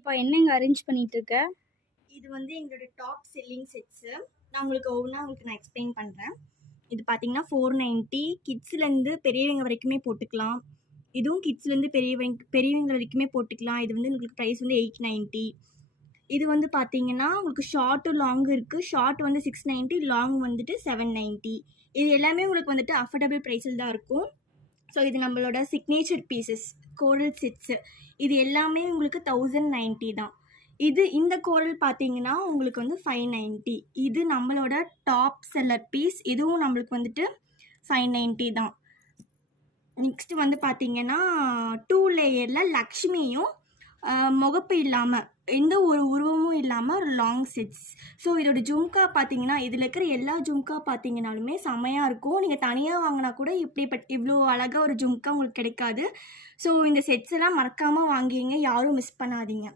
இப்போ என்னங்க அரேஞ்ச் பண்ணிட்டுருக்க? இது வந்து எங்களோட டாப் செல்லிங் செட்ஸு. நான் உங்களுக்கு ஒவ்வொன்னா நான் எக்ஸ்பிளைன் பண்றேன். இது பார்த்தீங்கன்னா 490 கிட்ஸ்லேருந்து பெரியவங்க வரைக்குமே போட்டுக்கலாம். இதுவும் கிட்ஸ்லேருந்து பெரியவங்க வரைக்குமே போட்டுக்கலாம். இது வந்து உங்களுக்கு ப்ரைஸ் வந்து 890. இது வந்து பார்த்தீங்கன்னா, உங்களுக்கு ஷார்ட்டு, லாங் இருக்கு. ஷார்ட் வந்து 690, லாங் வந்துட்டு 790. இது எல்லாமே உங்களுக்கு வந்துட்டு அஃபோர்டபுள் ப்ரைஸில் தான் இருக்கும். ஸோ இது நம்மளோட சிக்னேச்சர் பீசஸ், கோரல் செட்ஸு. இது எல்லாமே உங்களுக்கு 1090 தான். இந்த கோரல் பார்த்தீங்கன்னா, உங்களுக்கு வந்து 590. இது நம்மளோட டாப் செல்லர் பீஸ். இதுவும் நம்மளுக்கு வந்துட்டு 590 தான். நெக்ஸ்ட் வந்து பார்த்தீங்கன்னா, 2 லேயரில் லக்ஷ்மியும் முகப்பு இல்லாமல் எந்த ஒரு உருவமும் இல்லாமல் ஒரு லாங் செட்ஸ். ஸோ இதோட ஜும்கா பார்த்தீங்கன்னா, இதில் இருக்கிற எல்லா ஜும்கா பார்த்தீங்கனாலுமே செம்மையாக இருக்கும். நீங்கள் தனியாக வாங்கினா கூட இவ்வளோ அழகாக ஒரு ஜும்கா உங்களுக்கு கிடைக்காது. ஸோ இந்த செட்ஸ் எல்லாம் மறக்காமல் வாங்கிங்க, யாரும் மிஸ் பண்ணாதீங்க.